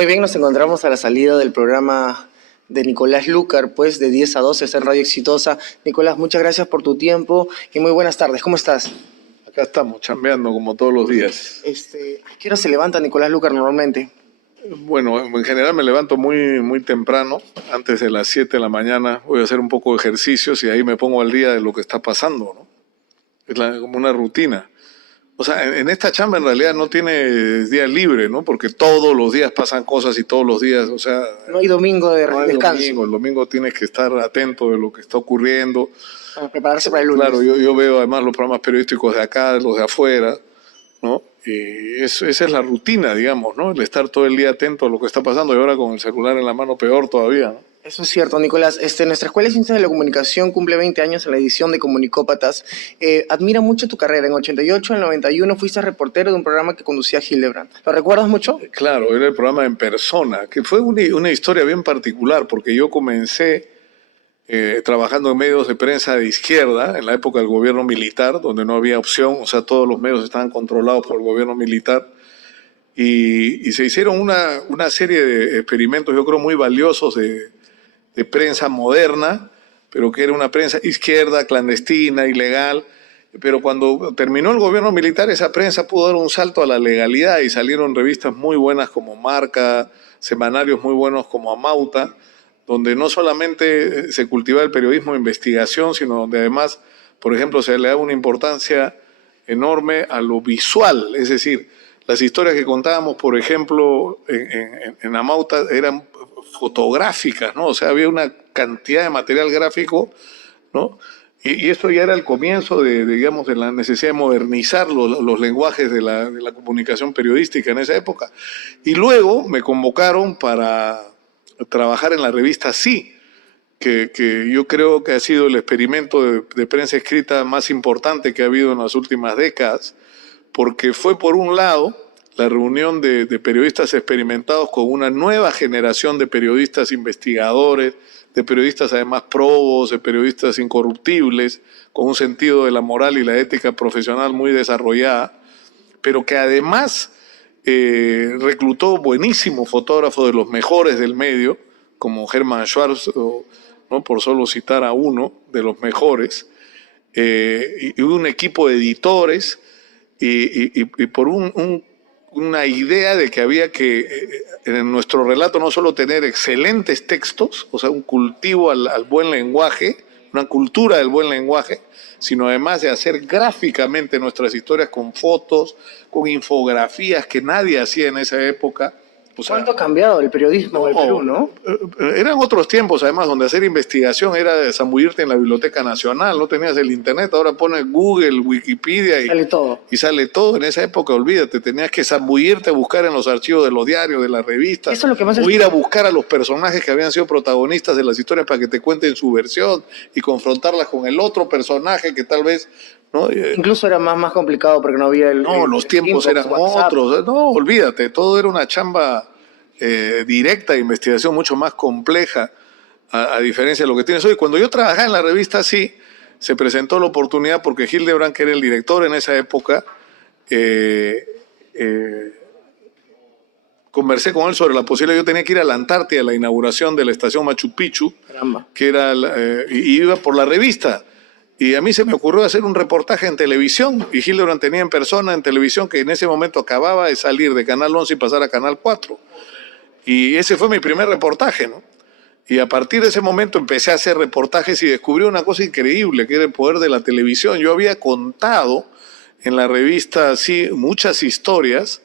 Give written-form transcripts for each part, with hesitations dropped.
Muy bien, nos encontramos a la salida del programa de Nicolás Lucar, pues de 10 a 12, ser Radio Exitosa. Nicolás, muchas gracias por tu tiempo y muy buenas tardes. ¿Cómo estás? Acá estamos, chambeando como todos los días. ¿A qué hora se levanta Nicolás Lucar normalmente? Bueno, en general me levanto muy temprano, antes de las 7 de la mañana. Voy a hacer un poco de ejercicios y ahí me pongo al día de lo que está pasando, ¿no? Es como una rutina. O sea, en esta chamba en realidad no tiene día libre, ¿no? Porque todos los días pasan cosas y todos los días, o sea... No hay domingo de no hay descanso. el domingo tienes que estar atento de lo que está ocurriendo. Para prepararse para el lunes. Claro, yo veo además los programas periodísticos de acá, los de afuera, ¿no? Y esa es la rutina, digamos, ¿no? El estar todo el día atento a lo que está pasando y ahora con el celular en la mano peor todavía, ¿no? Eso es cierto, Nicolás. Nuestra Escuela de Ciencias de la Comunicación cumple 20 años en la edición de Comunicópatas. Admira mucho tu carrera. En 88, en 91 fuiste reportero de un programa que conducía Hildebrand. ¿Lo recuerdas mucho? Claro, era el programa En Persona, que fue una historia bien particular, porque yo comencé trabajando en medios de prensa de izquierda, en la época del gobierno militar, donde no había opción, o sea, todos los medios estaban controlados por el gobierno militar, y se hicieron una serie de experimentos, yo creo, muy valiosos de prensa moderna, pero que era una prensa izquierda, clandestina, ilegal. Pero cuando terminó el gobierno militar, esa prensa pudo dar un salto a la legalidad y salieron revistas muy buenas como Marca, semanarios muy buenos como Amauta, donde no solamente se cultivaba el periodismo de investigación, sino donde además, por ejemplo, se le da una importancia enorme a lo visual, es decir, las historias que contábamos, por ejemplo, en Amauta eran fotográficas, ¿no? O sea, había una cantidad de material gráfico, ¿no? Y esto ya era el comienzo digamos, de la necesidad de modernizar los lenguajes de la comunicación periodística en esa época. Y luego me convocaron para trabajar en la revista Sí, que yo creo que ha sido el experimento de prensa escrita más importante que ha habido en las últimas décadas, porque fue por un lado la reunión de periodistas experimentados con una nueva generación de periodistas investigadores, de periodistas además probos, de periodistas incorruptibles, con un sentido de la moral y la ética profesional muy desarrollada, pero que además reclutó buenísimos fotógrafos de los mejores del medio, como Hermann Schwarz, ¿no? Por solo citar a uno de los mejores, y un equipo de editores, y por una idea de que había que, en nuestro relato, no solo tener excelentes textos, o sea, un cultivo al buen lenguaje, una cultura del buen lenguaje, sino además de hacer gráficamente nuestras historias con fotos, con infografías que nadie hacía en esa época. O sea, ¿cuánto ha cambiado el periodismo del Perú, no? Eran otros tiempos, además, donde hacer investigación era zambullirte en la Biblioteca Nacional, no tenías el internet, ahora pones Google, Wikipedia y Sale todo. Y sale todo. En esa época, olvídate, tenías que zambullirte a buscar en los archivos de los diarios, de las revistas, Eso es lo que más o ir a buscar a los personajes que habían sido protagonistas de las historias para que te cuenten su versión y confrontarlas con el otro personaje que tal vez... ¿no? Incluso era más complicado porque no había los tiempos eran otros. No, olvídate, todo era una chamba directa de investigación mucho más compleja, a diferencia de lo que tienes hoy. Cuando yo trabajaba en la revista Sí, se presentó la oportunidad porque Hildebrand, que era el director en esa época, conversé con él sobre la posibilidad. Yo tenía que ir a la Antártida a la inauguración de la estación Machu Picchu, que era y iba por la revista. Y a mí se me ocurrió hacer un reportaje en televisión, y Hildebrand tenía En Persona en televisión, que en ese momento acababa de salir de Canal 11 y pasar a Canal 4. Y ese fue mi primer reportaje, ¿no? Y a partir de ese momento empecé a hacer reportajes y descubrí una cosa increíble, que era el poder de la televisión. Yo había contado en la revista Sí muchas historias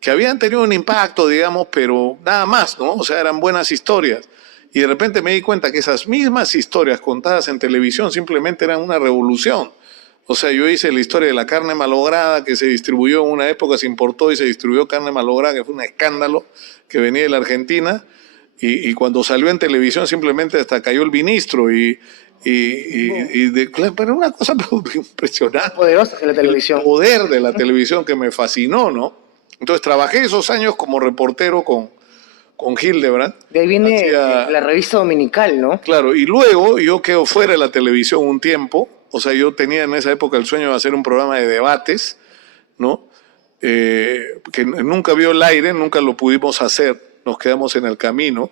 que habían tenido un impacto, digamos, pero nada más, ¿no? O sea, eran buenas historias. Y de repente me di cuenta que esas mismas historias contadas en televisión simplemente eran una revolución. O sea, yo hice la historia de la carne malograda que se distribuyó en una época, se importó y se distribuyó carne malograda, que fue un escándalo, que venía de la Argentina, y cuando salió en televisión simplemente hasta cayó el ministro pero una cosa impresionante. Poderosa de la televisión. El poder de la televisión que me fascinó, ¿no? Entonces trabajé esos años como reportero con Hildebrand. De ahí viene la revista dominical, ¿no? Claro, y luego yo quedo fuera de la televisión un tiempo. O sea, yo tenía en esa época el sueño de hacer un programa de debates, ¿no? Que nunca vio el aire, nunca lo pudimos hacer, nos quedamos en el camino.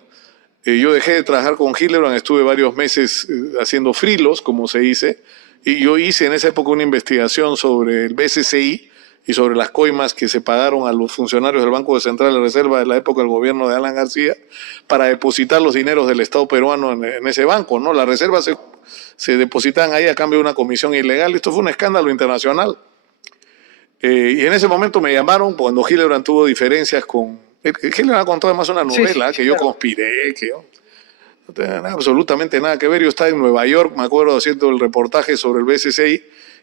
Yo dejé de trabajar con Hildebrand, estuve varios meses haciendo frilos, como se dice, y yo hice en esa época una investigación sobre el BCCI y sobre las coimas que se pagaron a los funcionarios del Banco de Central de Reserva de la época del gobierno de Alan García para depositar los dineros del Estado peruano en ese banco, ¿no? Las reservas se depositaban ahí a cambio de una comisión ilegal. Esto fue un escándalo internacional. Y en ese momento me llamaron cuando Hildebrand tuvo diferencias con... Hildebrand contó además una novela que yo conspiré, que yo no tenía absolutamente nada que ver. Yo estaba en Nueva York, me acuerdo, haciendo el reportaje sobre el BCCI,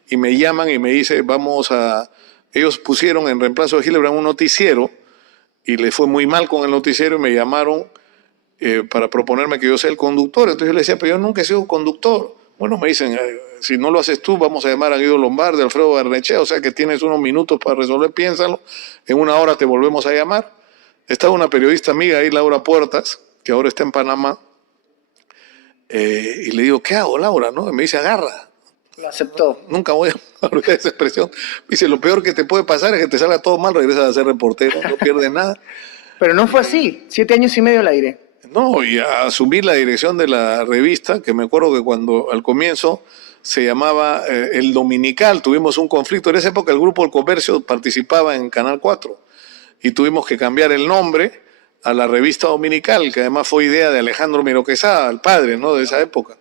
y me llaman y me dicen, vamos a... Ellos pusieron en reemplazo de Hildebrand un noticiero, y le fue muy mal con el noticiero, y me llamaron para proponerme que yo sea el conductor. Entonces yo le decía, pero yo nunca he sido conductor. Bueno, me dicen, si no lo haces tú, vamos a llamar a Guido Lombardi, Alfredo Barnechea, o sea que tienes unos minutos para resolver, piénsalo, en una hora te volvemos a llamar. Estaba una periodista amiga ahí, Laura Puertas, que ahora está en Panamá, y le digo, ¿qué hago, Laura? ¿No? Y me dice, agarra. Lo aceptó. Nunca voy a olvidar esa expresión. Me dice, lo peor que te puede pasar es que te salga todo mal, regresas a ser reportero, no pierdes nada. Pero no fue así, 7 años y medio al aire. No, y a asumir la dirección de la revista, que me acuerdo que cuando al comienzo se llamaba El Dominical, tuvimos un conflicto. En esa época el Grupo del Comercio participaba en Canal 4 y tuvimos que cambiar el nombre a la revista Dominical, que además fue idea de Alejandro Miro Quesada, el padre, ¿no?, de esa época.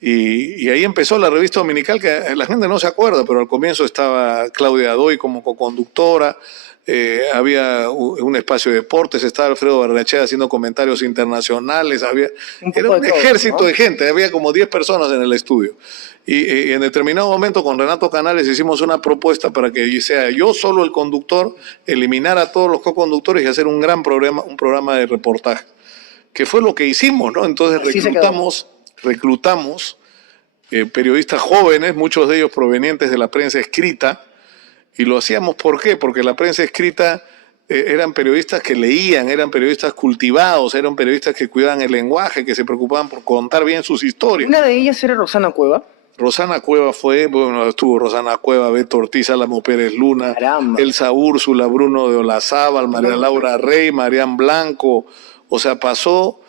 Y ahí empezó la revista Dominical, que la gente no se acuerda, pero al comienzo estaba Claudia Doy como coconductora, había un espacio de deportes, estaba Alfredo Barnechea haciendo comentarios internacionales, era un ejército de gente, había como 10 personas en el estudio. Y en determinado momento con Renato Canales hicimos una propuesta para que sea yo solo el conductor, eliminar a todos los coconductores y hacer un gran programa de reportaje, que fue lo que hicimos, ¿no? Entonces reclutamos periodistas jóvenes, muchos de ellos provenientes de la prensa escrita, y lo hacíamos, ¿por qué? Porque la prensa escrita eran periodistas que leían, eran periodistas cultivados, eran periodistas que cuidaban el lenguaje, que se preocupaban por contar bien sus historias. Una de ellas era Rosana Cueva. Rosana Cueva estuvo Rosana Cueva, Beto Ortiz, Álamo Pérez Luna, Caramba. Elsa Úrsula, Bruno de Olazábal, María Laura Rey, Marián Blanco, o sea, pasó...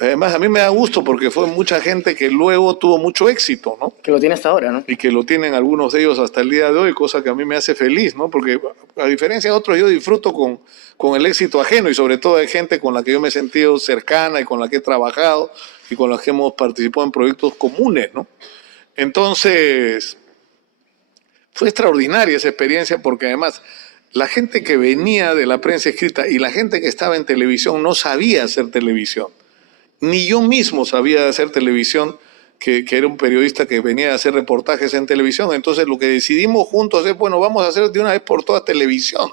además, a mí me da gusto porque fue mucha gente que luego tuvo mucho éxito, ¿no? Que lo tiene hasta ahora, ¿no? Y que lo tienen algunos de ellos hasta el día de hoy, cosa que a mí me hace feliz, ¿no? Porque a diferencia de otros, yo disfruto con el éxito ajeno y sobre todo hay gente con la que yo me he sentido cercana y con la que he trabajado y con la que hemos participado en proyectos comunes, ¿no? Entonces, fue extraordinaria esa experiencia porque además la gente que venía de la prensa escrita y la gente que estaba en televisión no sabía hacer televisión. Ni yo mismo sabía hacer televisión, que era un periodista que venía a hacer reportajes en televisión. Entonces lo que decidimos juntos es, bueno, vamos a hacer de una vez por todas televisión.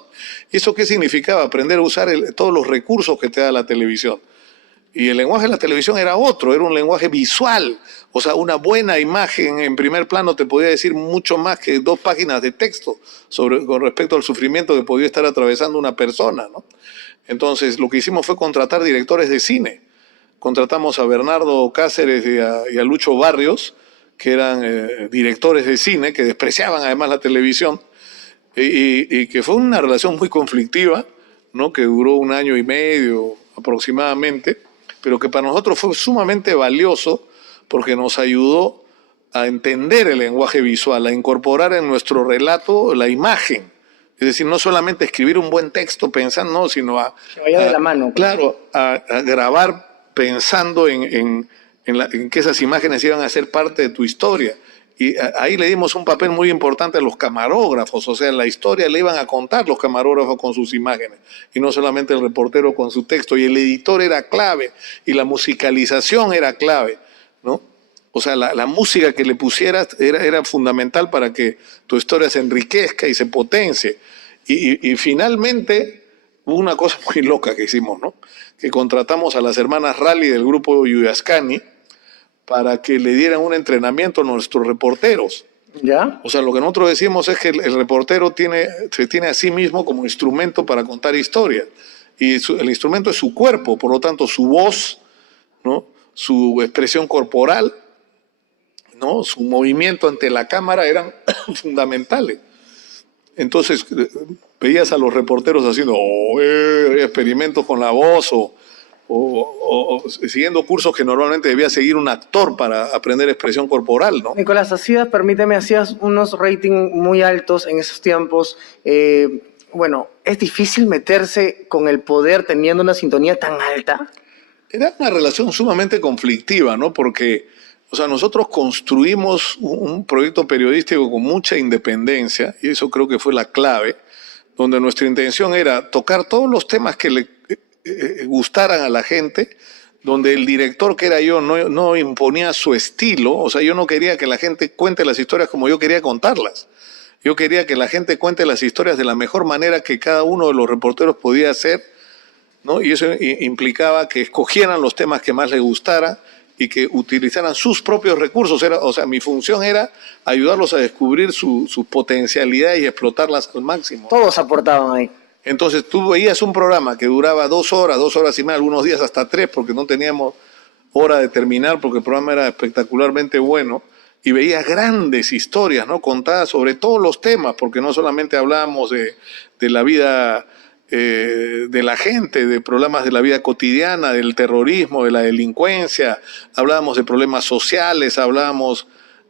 ¿Y eso qué significaba? Aprender a usar todos los recursos que te da la televisión. Y el lenguaje de la televisión era otro, era un lenguaje visual. O sea, una buena imagen en primer plano te podía decir mucho más que 2 páginas de texto con respecto al sufrimiento que podía estar atravesando una persona, ¿no? Entonces, lo que hicimos fue contratar directores de cine. Contratamos a Bernardo Cáceres y a Lucho Barrios, que eran directores de cine, que despreciaban además la televisión, y que fue una relación muy conflictiva, ¿no?, que duró 1 año y medio aproximadamente, pero que para nosotros fue sumamente valioso porque nos ayudó a entender el lenguaje visual, a incorporar en nuestro relato la imagen. Es decir, no solamente escribir un buen texto pensando, no, sino que vaya de la mano. Claro, a grabar pensando en que esas imágenes iban a ser parte de tu historia. Y ahí le dimos un papel muy importante a los camarógrafos, o sea, la historia le iban a contar los camarógrafos con sus imágenes, y no solamente el reportero con su texto, y el editor era clave, y la musicalización era clave, ¿no? O sea, la música que le pusieras era fundamental para que tu historia se enriquezca y se potencie. Y finalmente hubo una cosa muy loca que hicimos, ¿no? Que contratamos a las hermanas Rally del grupo Yuyascani para que le dieran un entrenamiento a nuestros reporteros. ¿Ya? O sea, lo que nosotros decimos es que el reportero se tiene a sí mismo como instrumento para contar historias. Y el instrumento es su cuerpo, por lo tanto su voz, ¿no?, su expresión corporal, ¿no?, su movimiento ante la cámara eran fundamentales. Entonces, veías a los reporteros haciendo experimentos con la voz o siguiendo cursos que normalmente debía seguir un actor para aprender expresión corporal, ¿no? Nicolás, hacías unos ratings muy altos en esos tiempos. Bueno, ¿es difícil meterse con el poder teniendo una sintonía tan alta? Era una relación sumamente conflictiva, ¿no? Porque, o sea, nosotros construimos un proyecto periodístico con mucha independencia, y eso creo que fue la clave, donde nuestra intención era tocar todos los temas que le gustaran a la gente, donde el director, que era yo, no imponía su estilo. O sea, yo no quería que la gente cuente las historias como yo quería contarlas. Yo quería que la gente cuente las historias de la mejor manera que cada uno de los reporteros podía hacer, ¿no? Y eso implicaba que escogieran los temas que más les gustara y que utilizaran sus propios recursos. O sea, mi función era ayudarlos a descubrir sus potencialidades y explotarlas al máximo. Todos aportaban ahí. Entonces tú veías un programa que duraba 2 horas, 2 horas y más, algunos días hasta 3, porque no teníamos hora de terminar, porque el programa era espectacularmente bueno, y veías grandes historias, ¿no? Contadas sobre todos los temas, porque no solamente hablábamos de la vida de la gente, de problemas de la vida cotidiana, del terrorismo, de la delincuencia, hablábamos de problemas sociales, hablábamos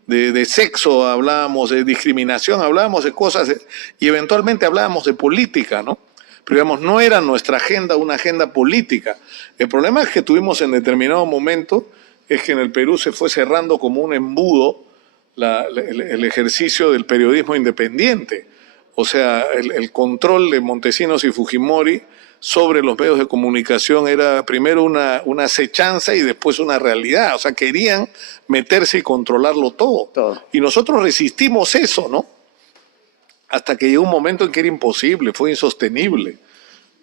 de sexo, hablábamos de discriminación, hablábamos de cosas y eventualmente hablábamos de política, ¿no? Pero digamos, no era nuestra agenda una agenda política. El problema es que tuvimos en determinado momento es que en el Perú se fue cerrando como un embudo el ejercicio del periodismo independiente. O sea, el control de Montesinos y Fujimori sobre los medios de comunicación era primero una acechanza y después una realidad. O sea, querían meterse y controlarlo todo. Y nosotros resistimos eso, ¿no? Hasta que llegó un momento en que era imposible, fue insostenible.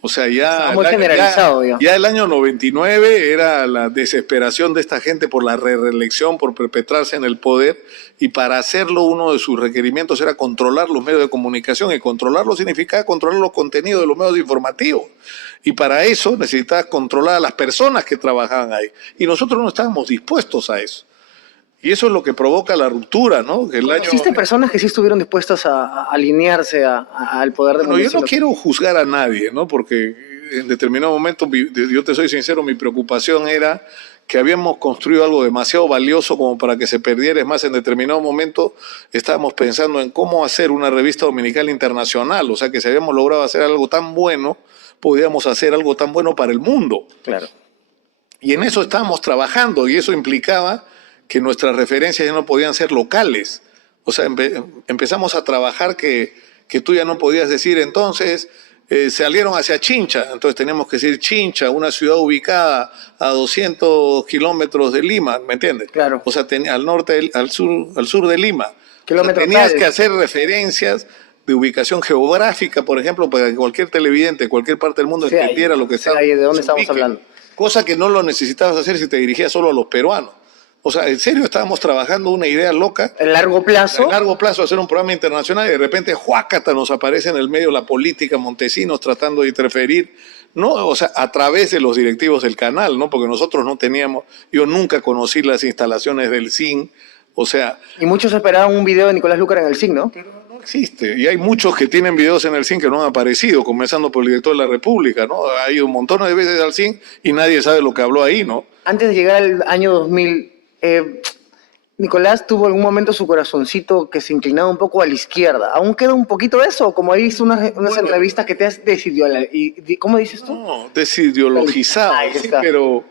O sea, ya el año 99 era la desesperación de esta gente por la reelección, por perpetrarse en el poder, y para hacerlo uno de sus requerimientos era controlar los medios de comunicación, y controlarlo significaba controlar los contenidos de los medios informativos. Y para eso necesitabas controlar a las personas que trabajaban ahí. Y nosotros no estábamos dispuestos a eso. Y eso es lo que provoca la ruptura, ¿no? Que ¿Existen personas que sí estuvieron dispuestas a alinearse al poder de Montesinos? Yo no quiero juzgar a nadie, ¿no? Porque en determinado momento, yo te soy sincero, mi preocupación era que habíamos construido algo demasiado valioso como para que se perdiera. Es más, en determinado momento estábamos pensando en cómo hacer una revista dominical internacional. O sea, que si habíamos logrado hacer algo tan bueno, podíamos hacer algo tan bueno para el mundo. Claro. Y en eso estábamos trabajando, y eso implicaba que nuestras referencias ya no podían ser locales. O sea, empezamos a trabajar que tú ya no podías decir, entonces salieron hacia Chincha, entonces teníamos que decir Chincha, una ciudad ubicada a 200 kilómetros de Lima, ¿me entiendes? Claro. O sea, al norte, al sur de Lima. Tenías que hacer referencias de ubicación geográfica, por ejemplo, para que cualquier televidente de cualquier parte del mundo entendiera lo que estaba. ¿De dónde estamos hablando? Cosa que no lo necesitabas hacer si te dirigías solo a los peruanos. O sea, en serio estábamos trabajando una idea loca. ¿En largo plazo? En largo plazo, hacer un programa internacional, y de repente, ¡juácata!, nos aparece en el medio la política, Montesinos tratando de interferir, ¿no? O sea, a través de los directivos del canal, ¿no? Porque nosotros no teníamos, yo nunca conocí las instalaciones del CIN, o sea... Y muchos esperaban un video de Nicolás Lúcar en el CIN, ¿no? Pero no existe, y hay muchos que tienen videos en el CIN que no han aparecido, comenzando por el director de la República, ¿no? Ha ido un montón de veces al CIN y nadie sabe lo que habló ahí, ¿no? Antes de llegar al año 2000... Nicolás tuvo algún momento su corazoncito que se inclinaba un poco a la izquierda. ¿Aún queda un poquito de eso? Como he visto unas entrevistas que te has ¿cómo dices tú? No, desideologizado, sí, pero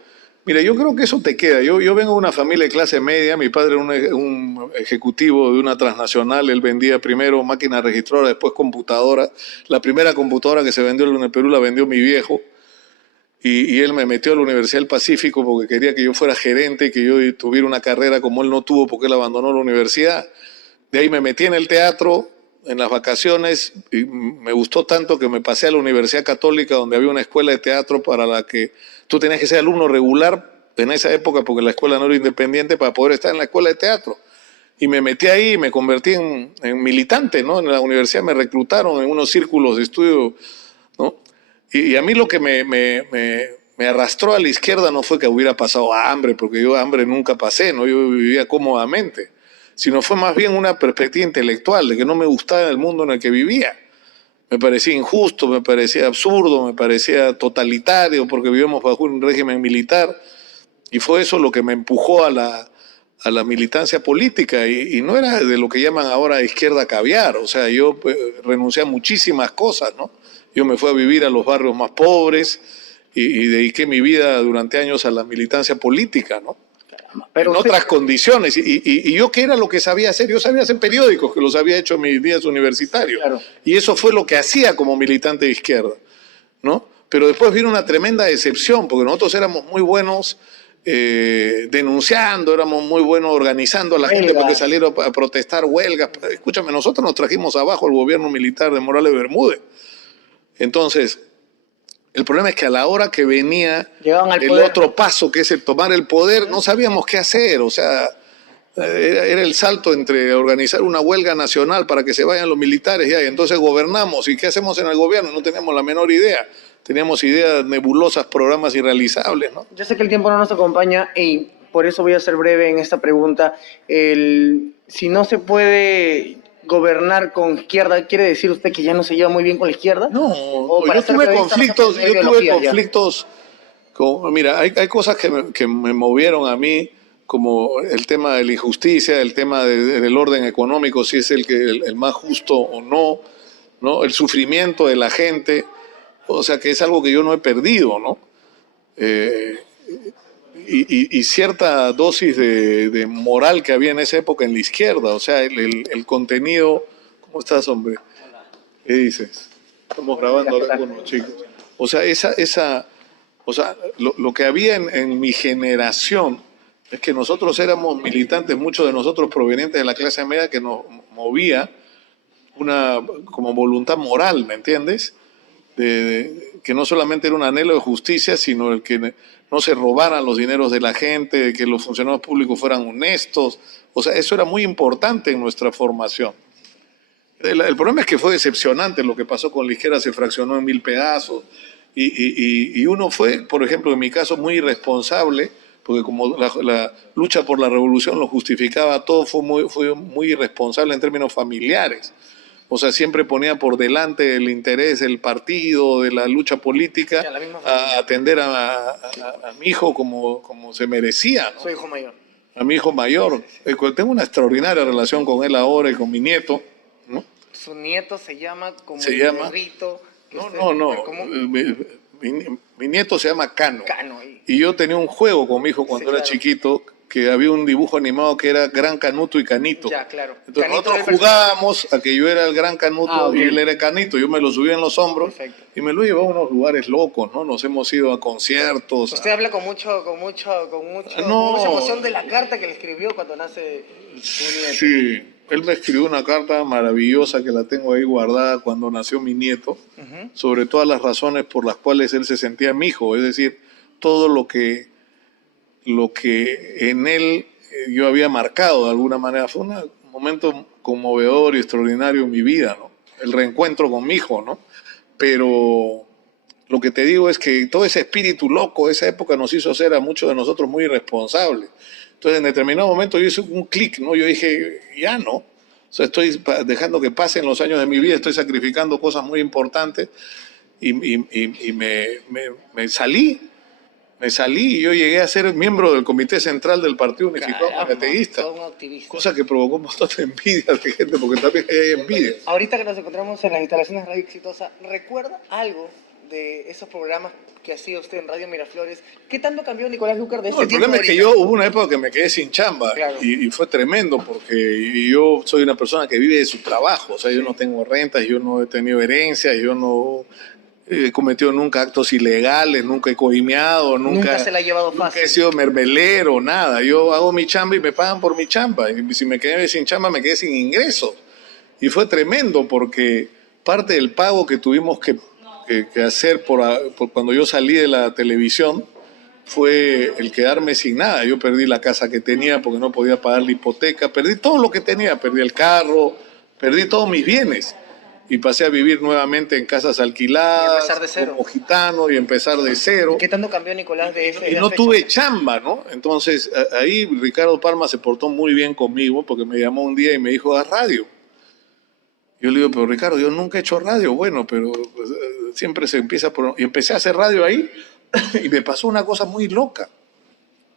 mira, yo creo que eso te queda. Yo vengo de una familia de clase media, mi padre era un ejecutivo de una transnacional, él vendía primero máquinas registradoras, después computadoras. La primera computadora que se vendió en el Perú la vendió mi viejo. Y él me metió a la Universidad del Pacífico porque quería que yo fuera gerente y que yo tuviera una carrera como él no tuvo porque él abandonó la universidad. De ahí me metí en el teatro en las vacaciones y me gustó tanto que me pasé a la Universidad Católica, donde había una escuela de teatro para la que tú tenías que ser alumno regular en esa época porque la escuela no era independiente para poder estar en la escuela de teatro. Y me metí ahí y me convertí en militante, ¿no? En la universidad me reclutaron en unos círculos de estudio, ¿no? Y a mí lo que me arrastró a la izquierda no fue que hubiera pasado hambre, porque yo hambre nunca pasé, ¿no? Yo vivía cómodamente, sino fue más bien una perspectiva intelectual, de que no me gustaba el mundo en el que vivía. Me parecía injusto, me parecía absurdo, me parecía totalitario, porque vivíamos bajo un régimen militar, y fue eso lo que me empujó a la militancia política, y no era de lo que llaman ahora izquierda caviar, o sea, yo renuncié a muchísimas cosas, ¿no? Yo me fui a vivir a los barrios más pobres y dediqué mi vida durante años a la militancia política, ¿no? Pero en otras condiciones. Y yo, ¿qué era lo que sabía hacer? Yo sabía hacer periódicos, que los había hecho en mis días universitarios. Claro. Y eso fue lo que hacía como militante de izquierda, ¿no? Pero después vino una tremenda decepción, porque nosotros éramos muy buenos denunciando, éramos muy buenos organizando a la gente para que saliera a protestar, huelgas. Escúchame, nosotros nos trajimos abajo al gobierno militar de Morales Bermúdez. Entonces, el problema es que a la hora que venía el otro paso, que es el tomar el poder, no sabíamos qué hacer. O sea, era el salto entre organizar una huelga nacional para que se vayan los militares, y entonces gobernamos. ¿Y qué hacemos en el gobierno? No teníamos la menor idea. Teníamos ideas nebulosas, programas irrealizables, ¿no? Yo sé que el tiempo no nos acompaña y por eso voy a ser breve en esta pregunta. Si no se puede gobernar con izquierda, ¿quiere decir usted que ya no se lleva muy bien con la izquierda? No, yo tuve conflictos, mira, hay cosas que me movieron a mí, como el tema de la injusticia, el tema del orden económico, si es el más justo o no, ¿no? El sufrimiento de la gente, o sea, que es algo que yo no he perdido, ¿no? Y cierta dosis de moral que había en esa época en la izquierda, o sea, el contenido. ¿Cómo estás, hombre? ¿Qué dices? Estamos grabando acá con los chicos. O sea, lo que había en mi generación es que nosotros éramos militantes, muchos de nosotros provenientes de la clase media, que nos movía una como voluntad moral, ¿me entiendes? Que no solamente era un anhelo de justicia, sino el que no se robaran los dineros de la gente, que los funcionarios públicos fueran honestos. O sea, eso era muy importante en nuestra formación. El problema es que fue decepcionante lo que pasó con la izquierda, se fraccionó en 1000 pedazos, y uno fue, por ejemplo, en mi caso, muy irresponsable, porque como la lucha por la revolución lo justificaba todo, fue muy irresponsable en términos familiares. O sea, siempre ponía por delante el interés del partido, de la lucha política, a atender a mi hijo como se merecía, ¿no? Soy hijo mayor. A mi hijo mayor. Tengo una extraordinaria relación con él ahora y con mi nieto, ¿no? Su nieto se llama como Rito. No. Mi nieto se llama Cano. Y yo tenía un juego con mi hijo cuando era chiquito, que había un dibujo animado que era Gran Canuto y Canito. Ya, claro. Entonces Canito nosotros jugábamos a que yo era el Gran Canuto y él era el Canito. Yo me lo subía en los hombros. Perfecto. Y me lo llevaba a unos lugares locos, ¿no? Nos hemos ido a conciertos. Usted habla con mucha emoción de la carta que le escribió cuando nace su nieto. Sí, él me escribió una carta maravillosa que la tengo ahí guardada cuando nació mi nieto, sobre todas las razones por las cuales él se sentía mi hijo, es decir, todo lo que en él yo había marcado de alguna manera. Fue un momento conmovedor y extraordinario en mi vida, ¿no? El reencuentro con mi hijo, ¿no? Pero lo que te digo es que todo ese espíritu loco de esa época nos hizo ser a muchos de nosotros muy irresponsables. Entonces, en determinado momento yo hice un clic, ¿no? Yo dije, ya no. O sea, estoy dejando que pasen los años de mi vida, estoy sacrificando cosas muy importantes y me salí. Y yo llegué a ser miembro del Comité Central del Partido Unificado Marateísta, cosa que provocó un montón de envidia de gente, porque también hay envidia. Ahorita que nos encontramos en las instalaciones de Radio Exitosa, ¿recuerda algo de esos programas que hacía usted en Radio Miraflores? ¿Qué tanto cambió Nicolás Lucar de ese tiempo? El problema es que hubo una época que me quedé sin chamba, claro. y fue tremendo, porque yo soy una persona que vive de su trabajo. O sea, yo no tengo rentas, yo no he tenido herencia, yo no he cometido nunca actos ilegales, nunca he coimeado, nunca se la ha llevado fácil. Nunca he sido mermelero, nada. Yo hago mi chamba y me pagan por mi chamba. Y si me quedé sin chamba, me quedé sin ingresos. Y fue tremendo, porque parte del pago que tuvimos que hacer por cuando yo salí de la televisión fue el quedarme sin nada. Yo perdí la casa que tenía porque no podía pagar la hipoteca, perdí todo lo que tenía, perdí el carro, perdí todos mis bienes. Y pasé a vivir nuevamente en casas alquiladas, como gitano, y empezar de cero. ¿Qué tanto cambió Nicolás de ese? Y no tuve chamba, ¿no? Entonces ahí Ricardo Palma se portó muy bien conmigo, porque me llamó un día y me dijo, haz radio. Yo le digo, pero Ricardo, yo nunca he hecho radio. Bueno, pero pues, siempre se empieza por... Y empecé a hacer radio ahí y me pasó una cosa muy loca.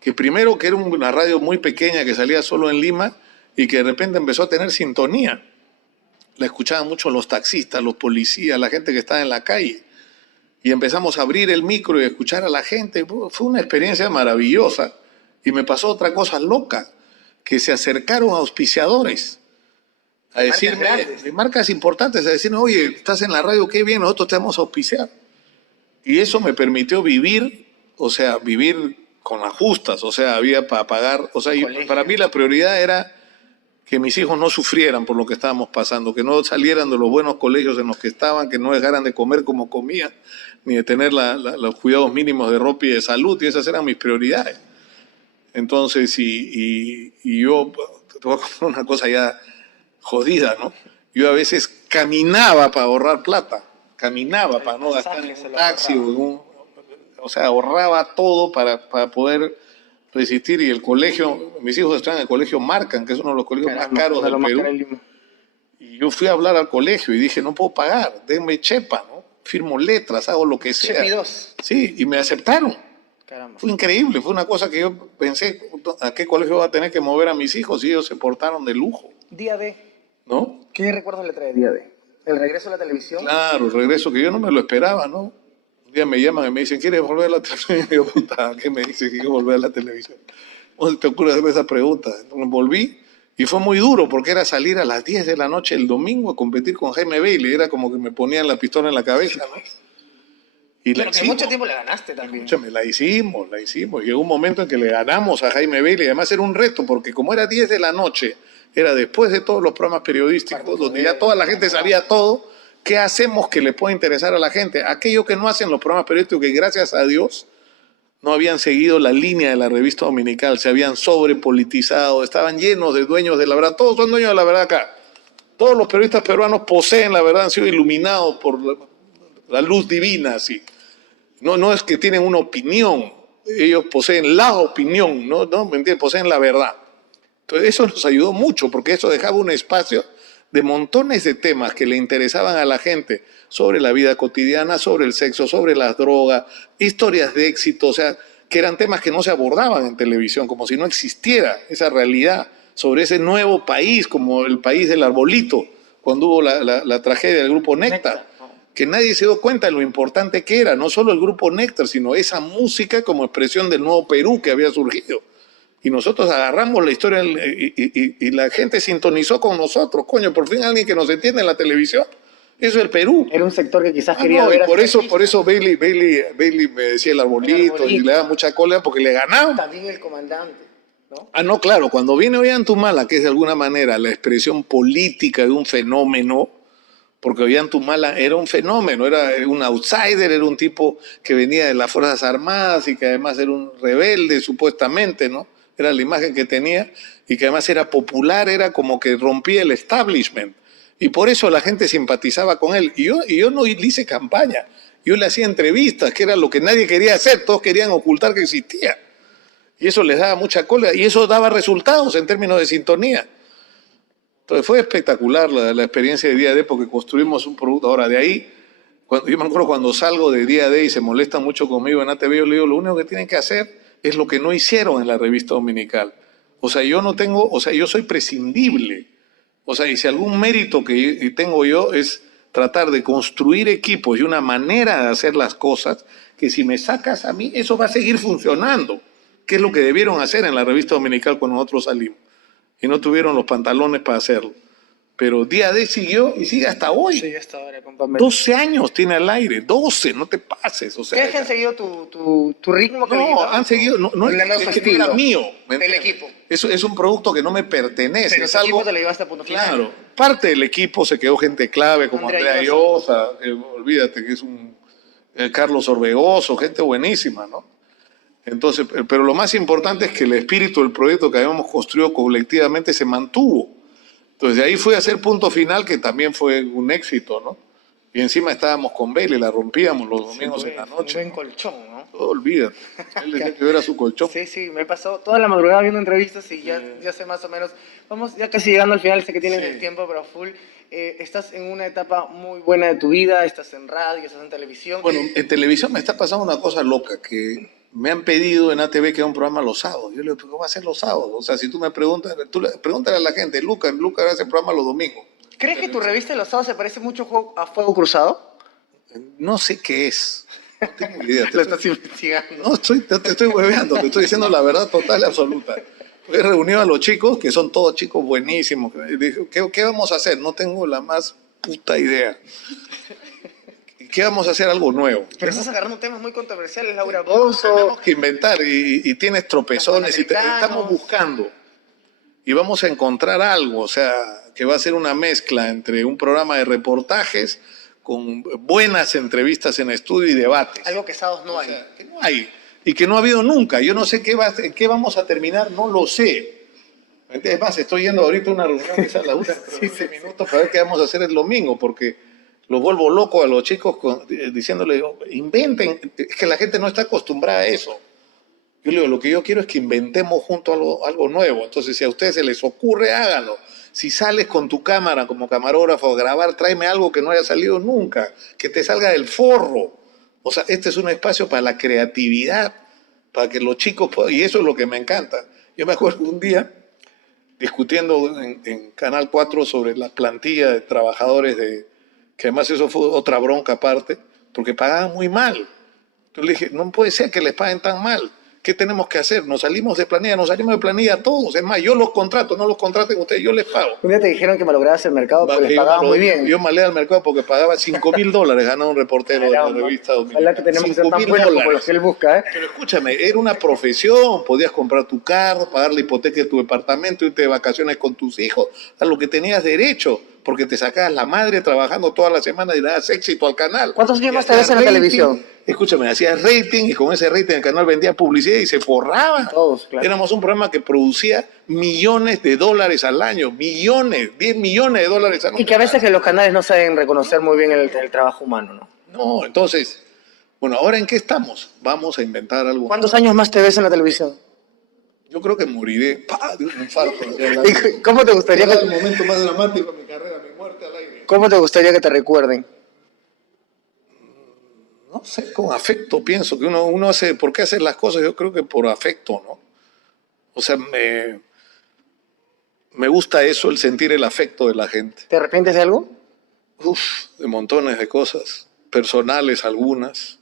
Que primero que era una radio muy pequeña que salía solo en Lima y que de repente empezó a tener sintonía. La escuchaban mucho los taxistas, los policías, la gente que estaba en la calle. Y empezamos a abrir el micro y a escuchar a la gente. Fue una experiencia maravillosa. Y me pasó otra cosa loca, que se acercaron auspiciadores a decirme, de marcas importantes, a decirme, oye, estás en la radio, qué bien, nosotros te vamos a auspiciar. Y eso me permitió vivir, o sea, vivir con las justas, o sea, había para pagar, o sea, para mí la prioridad era que mis hijos no sufrieran por lo que estábamos pasando, que no salieran de los buenos colegios en los que estaban, que no dejaran de comer como comían, ni de tener los cuidados mínimos de ropa y de salud, y esas eran mis prioridades. Entonces, y yo, te voy a contar una cosa ya jodida, ¿no? Yo a veces caminaba para ahorrar plata, caminaba para no gastar en un taxi o sea, ahorraba todo para poder resistir. Y el colegio, mis hijos están en el colegio Marcan, que es uno de los colegios más caros del Perú. Y yo fui a hablar al colegio y dije, no puedo pagar, denme chepa, ¿no? Firmo letras, hago lo que sea. Sí, y me aceptaron. Caramba. Fue increíble, fue una cosa que yo pensé, ¿a qué colegio va a tener que mover a mis hijos? Y ellos se portaron de lujo. Día D. ¿No? ¿Qué recuerdos le trae Día D? ¿El regreso a la televisión? Claro, el regreso que yo no me lo esperaba, ¿no? Un día me llaman y me dicen, ¿quieres volver a la televisión? Y yo, puta, ¿qué me dice que quiero volver a la televisión? ¿Cómo te ocurre hacerme esa pregunta? Entonces volví y fue muy duro porque era salir a las 10 de la noche el domingo a competir con Jaime Bailey. Era como que me ponían la pistola en la cabeza, ¿no? Y pero que mucho tiempo le ganaste también. Escúchame, la hicimos. Llegó un momento en que le ganamos a Jaime Bailey. Además era un reto porque como era 10 de la noche, era después de todos los programas periodísticos, donde ya toda la gente sabía todo. ¿Qué hacemos que le pueda interesar a la gente? Aquello que no hacen los programas periodísticos, que gracias a Dios no habían seguido la línea de la revista dominical, se habían sobrepolitizado, estaban llenos de dueños de la verdad. Todos son dueños de la verdad acá. Todos los periodistas peruanos poseen la verdad, han sido iluminados por la luz divina, así. No es que tienen una opinión, ellos poseen la opinión, ¿no? ¿Me entiendes? Poseen la verdad. Entonces eso nos ayudó mucho, porque eso dejaba un espacio de montones de temas que le interesaban a la gente sobre la vida cotidiana, sobre el sexo, sobre las drogas, historias de éxito, o sea, que eran temas que no se abordaban en televisión, como si no existiera esa realidad sobre ese nuevo país, como el país del arbolito, cuando hubo la tragedia del grupo Néctar, que nadie se dio cuenta de lo importante que era, no solo el grupo Néctar, sino esa música como expresión del nuevo Perú que había surgido. Y nosotros agarramos la historia y la gente sintonizó con nosotros. Coño, por fin alguien que nos entiende en la televisión. Eso es el Perú. Era un sector que quizás quería ver. Y por eso Bailey me decía el arbolito y le daba mucha cólera porque le ganaban. También el comandante, ¿no? No, claro, cuando viene Ollantumala, que es de alguna manera la expresión política de un fenómeno, porque Ollantumala era un fenómeno, era un outsider, era un tipo que venía de las Fuerzas Armadas y que además era un rebelde, supuestamente, ¿no? Era la imagen que tenía, y que además era popular, era como que rompía el establishment. Y por eso la gente simpatizaba con él. Y yo no le hice campaña, yo le hacía entrevistas, que era lo que nadie quería hacer, todos querían ocultar que existía. Y eso les daba mucha cólera, y eso daba resultados en términos de sintonía. Entonces fue espectacular la experiencia de Día D, porque construimos un producto. Ahora, de ahí, yo me acuerdo cuando salgo de Día D y se molestan mucho conmigo en ATV, yo le digo, lo único que tienen que hacer es lo que no hicieron en la revista dominical. O sea, yo soy prescindible. O sea, y si algún mérito que tengo yo es tratar de construir equipos y una manera de hacer las cosas, que si me sacas a mí, eso va a seguir funcionando. Que es lo que debieron hacer en la revista dominical cuando nosotros salimos. Y no tuvieron los pantalones para hacerlo. Pero Día D siguió y sigue hasta hoy. Sigue hasta ahora, compadre. 12 años tiene al aire, 12, no te pases. O sea, ¿Ustedes han seguido tu ritmo? No, han seguido, no es que era mío. El equipo. Eso es un producto que no me pertenece. Pero es el algo, equipo te lo llevaste a punto final. Claro, parte del equipo se quedó gente clave como Andrea Llosa, olvídate que es Carlos Orbegoso, gente buenísima, ¿no? Entonces, pero lo más importante es que el espíritu del proyecto que habíamos construido colectivamente se mantuvo. Entonces, de ahí fue a hacer Punto Final, que también fue un éxito, ¿no? Y encima estábamos con Vélez, la rompíamos los domingos en la Un noche. buen colchón, ¿no? Olvídate. Él decía que era su colchón. Sí, sí, me he pasado toda la madrugada viendo entrevistas y ya sé más o menos. Vamos ya casi llegando al final, sé que tienes Sí. el tiempo, pero full. Estás en una etapa muy buena de tu vida, estás en radio, estás en televisión. Bueno, en televisión me está pasando una cosa loca, que me han pedido en ATV que haga un programa los sábados. Yo le digo, ¿pero cómo va a ser los sábados? O sea, si tú me preguntas, pregúntale a la gente, Lucas hace programa los domingos. ¿Crees que tu revista de los sábados se parece mucho a Fuego Cruzado? No sé qué es. No tengo idea. Lo estás investigando. No, te estoy hueveando, te estoy diciendo la verdad total y absoluta. He reunido a los chicos, que son todos chicos buenísimos. Y dije, ¿qué vamos a hacer? No tengo la más puta idea. ¿Qué vamos a hacer? Algo nuevo. Pero estás agarrando temas muy controversiales, Laura Bozo. Tenemos que inventar y tienes tropezones y estamos buscando. Y vamos a encontrar algo, o sea, que va a ser una mezcla entre un programa de reportajes con buenas entrevistas en estudio y debates. Algo que sábados no O hay. sea, que no hay y que no ha habido nunca. Yo no sé qué vamos a terminar, no lo sé. Es más, estoy yendo ahorita a una reunión que es a la una, minutos para ver qué vamos a hacer el domingo, porque los vuelvo locos a los chicos diciéndoles, inventen, es que la gente no está acostumbrada a eso. Yo le digo, lo que yo quiero es que inventemos juntos algo nuevo. Entonces, si a ustedes se les ocurre, háganlo. Si sales con tu cámara como camarógrafo a grabar, tráeme algo que no haya salido nunca, que te salga del forro. O sea, este es un espacio para la creatividad, para que los chicos puedan, y eso es lo que me encanta. Yo me acuerdo un día discutiendo en Canal 4 sobre la plantilla de trabajadores, que además eso fue otra bronca aparte, porque pagaban muy mal. Entonces le dije, no puede ser que les paguen tan mal. ¿Qué tenemos que hacer? Nos salimos de planilla todos. Es más, yo los contrato, no los contraten ustedes, yo les pago. Un día te dijeron que malograbas el mercado porque les pagaban muy bien. Yo malé al mercado porque pagaba $5,000, ganaba un reportero de la revista dominicana. Ojalá que tenemos que ser tan buenos como los que él busca, ¿eh? Pero escúchame, era una profesión, podías comprar tu carro, pagar la hipoteca de tu departamento, irte de vacaciones con tus hijos, a lo que tenías derecho, porque te sacabas la madre trabajando toda la semana y le dabas éxito al canal. ¿Cuántos años Y más te ves en la hacías televisión? rating. Escúchame, hacías rating y con ese rating el canal vendía publicidad y se forraba. Todos, claro. Éramos un programa que producía millones de dólares al año, 10 millones de dólares al año. Y que a veces que los canales no saben reconocer muy bien el trabajo humano, ¿no? No, entonces, bueno, ¿ahora en qué estamos? Vamos a inventar algo. ¿Cuántos años más te ves en la televisión? Yo creo que moriré de un infarto. ¿Y cómo te gustaría Era el que, momento más dramático de mi carrera, mi muerte al aire. cómo te gustaría que te recuerden? No sé, con afecto pienso que uno hace, ¿por qué hacer las cosas? Yo creo que por afecto, ¿no? O sea, me gusta eso, el sentir el afecto de la gente. ¿Te arrepientes de algo? Uf, de montones de cosas, personales algunas,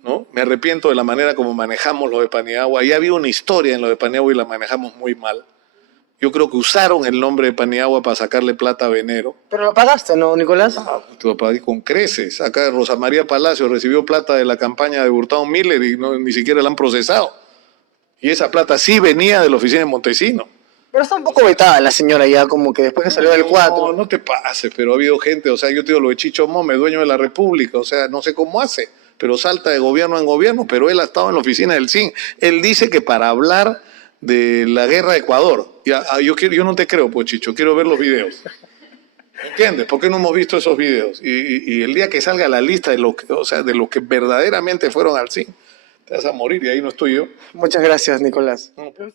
¿no? Me arrepiento de la manera como manejamos lo de Paniagua. Ya había una historia en lo de Paniagua y la manejamos muy mal. Yo creo que usaron el nombre de Paniagua para sacarle plata a Venero. Pero lo pagaste, ¿no, Nicolás? Te lo pagué con creces. Acá Rosa María Palacio recibió plata de la campaña de Hurtado Miller y ni siquiera la han procesado. Y esa plata sí venía de la oficina de Montesino. Pero está un poco vetada la señora ya, como que después que salió del 4. No, no te pases, pero ha habido gente, o sea, yo te digo lo de Chicho Mome, dueño de la República, o sea, no sé cómo hace, pero salta de gobierno en gobierno, pero él ha estado en la oficina del CIN. Él dice que para hablar de la guerra de Ecuador, yo no te creo, pues Chicho, quiero ver los videos. ¿Entiendes? ¿Por qué no hemos visto esos videos? Y el día que salga la lista de lo que verdaderamente fueron al CIN, te vas a morir y ahí no estoy yo. Muchas gracias, Nicolás. No, pues.